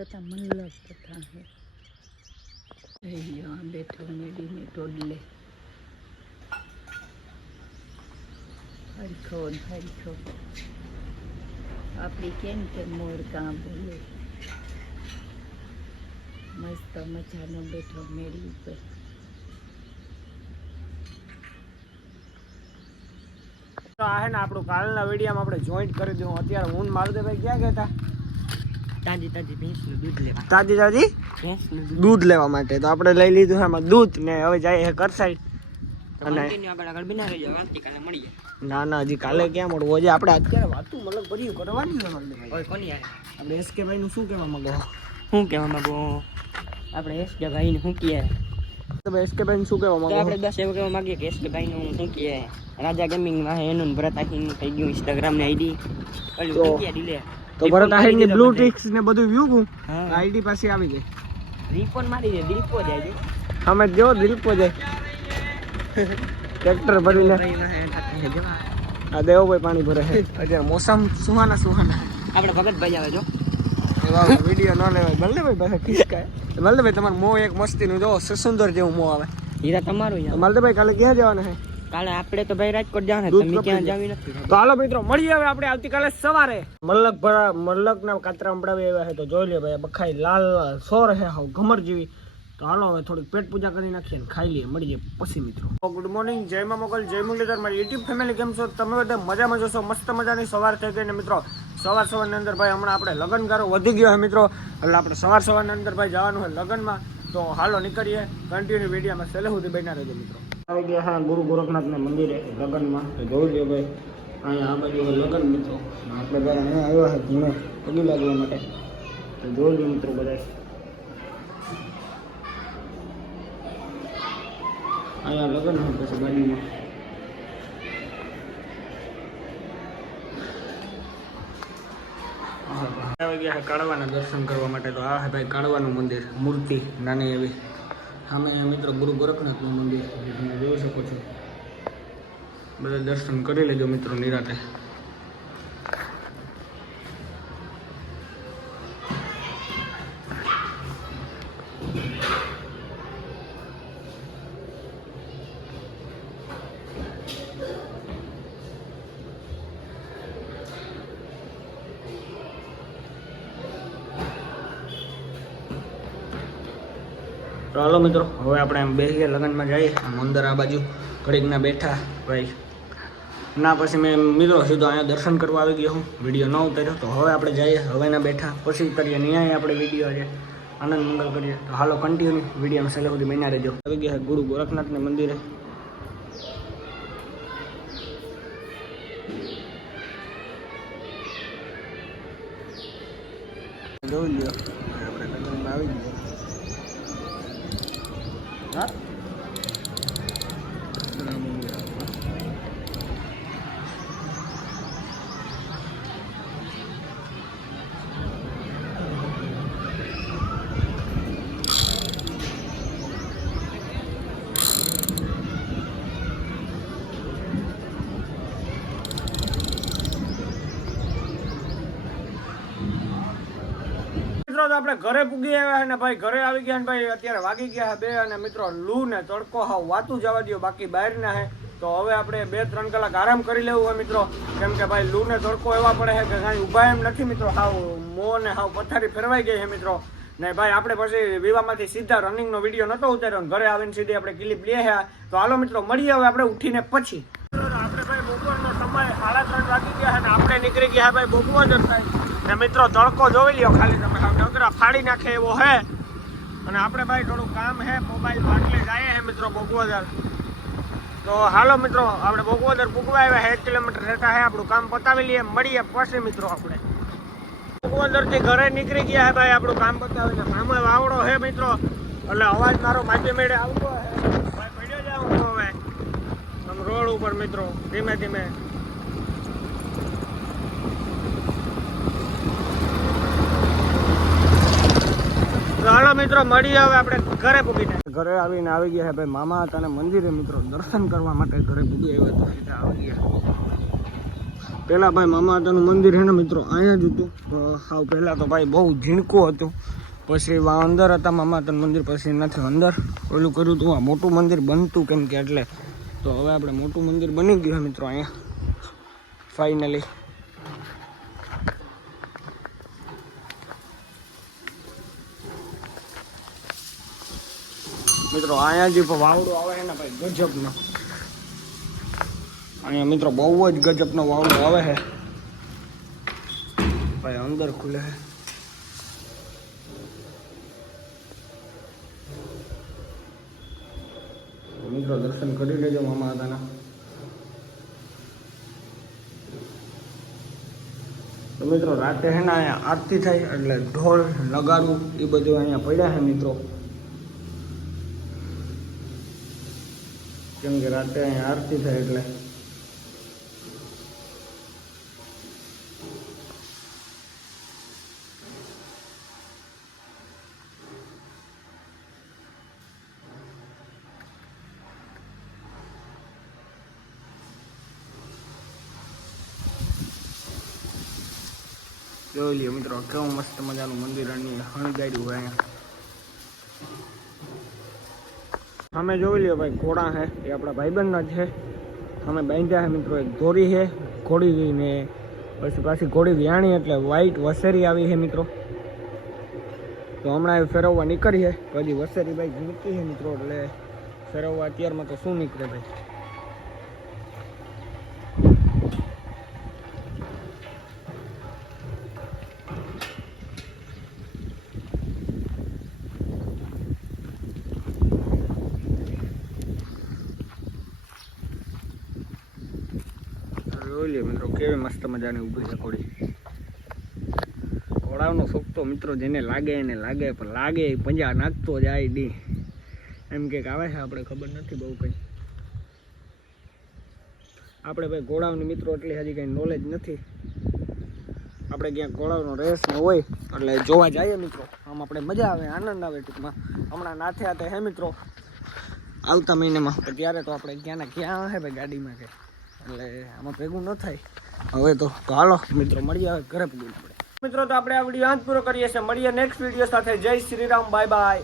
છતાં મલ્લક કથા હે. અહીંયા બેઠો મેડીને ટોડલે. હરખો હરખો. આપણી કેમ કે મોર કાં બોલે. મસ્ત મજાનો બેઠો મેળી ઉપર. આ હે ને આપણું કાલના વિડીયામાં આપણે જોઈન્ટ કરી દઉં. અત્યારે હું ને ક્યાં ગયા હતા તાજી તાજી ભેંસનું દૂધ લેવા. તાજી તાજી દૂધ. લેવા માટે. તો આપણે લઈ લીધું એમાં દૂધ ને હવે જાય એ કર સાઈડ અને ના ના હજી કાલે ક્યાં મળવું? હજી આપણે અત્યારે વાતું મતલબ કર્યું કરવાની છે કોની આપણે એસ કે ભાઈ નું શું કહેવા માંગો? શું કહેવા માંગો? આપણે એસ કે ભાઈને શું કહે તો એસ કે ભાઈ શું કહેવા માંગો? આપણે બસ એવું કહેવા માંગીએ કે એસ કે ભાઈનું શું કહે રાજા ગેમિંગમાં એનું ને ભરત થઈ ગયું ઇન્સ્ટાગ્રામની આઈડી. ઓલું ડીલે તો ભરત આહિરની બ્લુ ટિક્સ ને બધું વ્યૂ ગુ આઈડી પાસે આવી જાય. રીપોન મારી દે દિલપો જાય અમે જો દિલપો જાય. ટ્રેક્ટર ભરીને. આ દેવભાઈ પાણી ભરે છે. અત્યારે મોસમ સુહાના સુહાના. આપણે ભગતભાઈ આવે જો. એવા વીડિયો ન લેવાય. બલદેભાઈ પાસે ખીચકાય બલદેભાઈ તમારું મોં એક મસ્તીનું જો સુંદર જેવું મોં આવે. હીરા તમારું યાર. બલદેભાઈ કાલે ક્યાં જવાના છે? કાલે આપણે તો ભાઈ રાજકોટ જવાનું તમે ક્યાં જાવી નથી? તો હાલો મિત્રો મળીએ હવે આપણે આવતીકાલે સવારે. મલ્લક ભરા મલ્લક ના કાતરા અંબડાવી આવ્યા છે તો જોઈ લે ભાઈ બખાઈ લાલ લાલ સોર હે હાવ ઘમર જેવી. તો હાલો હવે થોડીક પેટ પૂજા કરી નાખીએ ને ખાઈ લઈએ મળીએ પછી મિત્રો. ગુડ મોર્નિંગ જય મા મોગલ જય મુરલીધર. મારી યુટ્યુબ ફેમિલી કેમ છો? તમે બધા મજામાં જશો મસ્ત મજાની સવાર થઈ ગઈ ને મિત્રો. સવાર સવારની અંદર ભાઈ હમણાં આપણે લગ્નગારો વધી ગયો છે મિત્રો. એટલે આપણે સવાર સવારની અંદર ભાઈ જવાનું હોય લગ્નમાં. તો હાલો નીકળીએ. કન્ટિન્યુ વિડીયોમાં સેલે સુધી બન્યા રહેજો મિત્રો. આવી ગયા હા, ગુરુ ગોરખનાથના મંદિરે, લગ્નમાં. તો ભાઈ, અહીંયા આ બાજુ લગ્ન મિત્રો. આપણે ભાઈ અહીંયા આવ્યા છે ઘૂણે પગી લાગવા માટે. તો જોઈ મિત્રો બધા અહીંયા લગ્ન હોય પછી બાજુમાં. આવી ગયા કાળવાના દર્શન કરવા માટે. તો આ ભાઈ કાળવાનું મંદિર, મૂર્તિ, નાની એવી. સામે મિત્રો ગુરુ ગોરખનાથનું મંદિર જે તમે જોઈ શકો છો. બધા દર્શન કરી લેજો મિત્રો નિરાતે. તો હાલો મિત્રો, હવે આપણે એમ બેસીએ, લગ્નમાં જઈએ. આમ અંદર આ બાજુ ઘડીકના બેઠા ભાઈ. ના, પછી મેં મિત્રો સીધો અહીંયા દર્શન કરવા આવી ગયો હું, વીડિયો ન ઉતાર્યો. તો હવે આપણે જઈએ, હવેના બેઠા. પછી કરીએ ન્યાય આપણે વીડિયો છે. આનંદ મંગલ કરીએ. તો હાલો કન્ટિન્યુ વિડીયોમાં છેલ્લે સુધી બન્યા રહેજો. આવી ગયા ગુરુ ગોરખનાથના મંદિરે. જોઈ લ્યો. આપણે લગ્નમાં આવી ગયા. હા તો આપણે ઘરે પૂગી આવ્યા ને ભાઈ, ઘરે આવી ગયા ને ભાઈ, અત્યારે વાગી ગયા બે અને મિત્રો લૂ ને તડકો હાવ વાતું જવા દો બાકી બહાર ના હે. તો હવે આપણે બે ત્રણ કલાક આરામ કરી લેવું હોય મિત્રો. કેમ કે ભાઈ લૂ ને તડકો એવા પડે છે કે કાંઈ ઊભા એમ નથી મિત્રો, હાવ મો ને હાવ પથારી ફેરવાઈ ગઈ છે મિત્રો. ને ભાઈ આપણે પછી વિવાહમાંથી સીધા રનિંગનો વીડિયો નતો ઉતાર્યો ઘરે આવીને સીધી આપણે ક્લિપ લઈએ હા. તો હાલો મિત્રો, મળીએ હવે આપણે ઉઠીને પછી. આપણે ભાઈ બપોરનો સમય સાડા ત્રણ વાગી ગયા અને આપણે નીકળી ગયા ભાઈ બપોર જ થાય ને મિત્રો, તડકો જોઈ લ્યો ખાલી તમે. નગરા ફાડી નાખે એવો હે. અને આપણે ભાઈ થોડું કામ હે, મોબાઈલ બાટલે જાય હે મિત્રો બોગવદર તો હાલો મિત્રો, આપણે બોગવદર પૂગવા આવ્યા હે, એક કિલોમીટર રહેતા હે, આપણું કામ પતાવી લઈએ, મળીએ પછી મિત્રો આપણે. બોગવદરથી ઘરે નીકળી ગયા હે ભાઈ, આપણું કામ પતાવીને સામે વાવડો હે મિત્રો, એટલે અવાજ મારો માધ્ય મેળે આવતો હે. ભાઈ, પડ્યો જાઉં હવે. આમ રોડ ઉપર મિત્રો, ધીમે ધીમે. તો હાલો મિત્રો ભાઈ મામા હતા અને મંદિરે, મિત્રો, દર્શન કરવા માટે ઘરે પૂગી આવ્યા તો ભાઈ મામા હતાનું મંદિર હે ને, મિત્રો, અહીંયા જ હતું. આવ પહેલાં તો ભાઈ બહુ ઝીણકું હતું. પછી અંદર હતા, મામા હતાનું મંદિર, પછી નથી અંદર. ઓલું કર્યું હતું, આ મોટું મંદિર બનતું કેમ કે એટલે. તો હવે આપણે મોટું મંદિર બની ગયું મિત્રો, અહીંયા. ફાઇનલી મિત્રો અહીંયા જે વાવડો આવે ને ભાઈ, ગજબનો. અહીંયા મિત્રો બહુ જ ગજબનો વાવડો આવે છે. ભાઈ, અંદર ખુલે છે. મિત્રો, દર્શન કરી લેજો મામા હતાના તો મિત્રો, રાતે હે ને અહીંયા આરતી થાય, એટલે ઢોલ નગારું એ બધું અહીંયા પડ્યા છે મિત્રો. કેમ કે રાતે અહીં આરતી થાય એટલે. જોઈ લ્યો મિત્રો, કેવું મસ્ત મજાનું મંદિર અને હણગાડ્યું હોય અહીંયા. અમે જોઈ લ્યો ભાઈ, ઘોડા છે એ આપણા ભાઈબંધના છે અમે બાંધ્યા છે મિત્રો, એક ઘોડી છે ઘોડી ને પછી પાછી ઘોડી વ્યાણી એટલે વ્હાઈટ વસેરી આવી છે મિત્રો. તો હમણાં એ ફેરવવા નીકળીએ પછી વસેરી ભાઈ નીકળી છે મિત્રો, એટલે ફેરવવા અત્યારમાં તો શું નીકળે ભાઈ? જોઈ લે મિત્રો, કેવી મસ્ત મજાની ઊભી છે ઘોડી ઘોડાનો શોખ તો મિત્રો, જેને લાગે એને લાગે, પણ લાગે પંજા નાખતો જાય ડી. એમ કે આવે છે આપણે ખબર નથી બહુ કંઈ. આપણે ભાઈ ઘોડાઓની મિત્રો એટલી હજી કંઈ નોલેજ નથી. આપણે ક્યાંક ઘોડાઓનો રેસ હોય, એટલે જોવા જઈએ મિત્રો. આમ આપણે મજા આવે, આનંદ આવે ટૂંકમાં. હમણાં નાથે હાથે હે મિત્રો. આવતા મહિનામાં ત્યારે તો આપણે ક્યાં ને ક્યાં હે ભાઈ ગાડીમાં કે? એટલે આમાં ભેગું ન થાય. હવે તો હાલો, મિત્રો, મળીએ ઘરે પૂગીને પડે મિત્રો, તો આપણે આ વીડિયો અંત પૂરો કરીએ છીએ. મળીએ નેક્સ્ટ વીડિયો સાથે. જય શ્રી રામ બાય બાય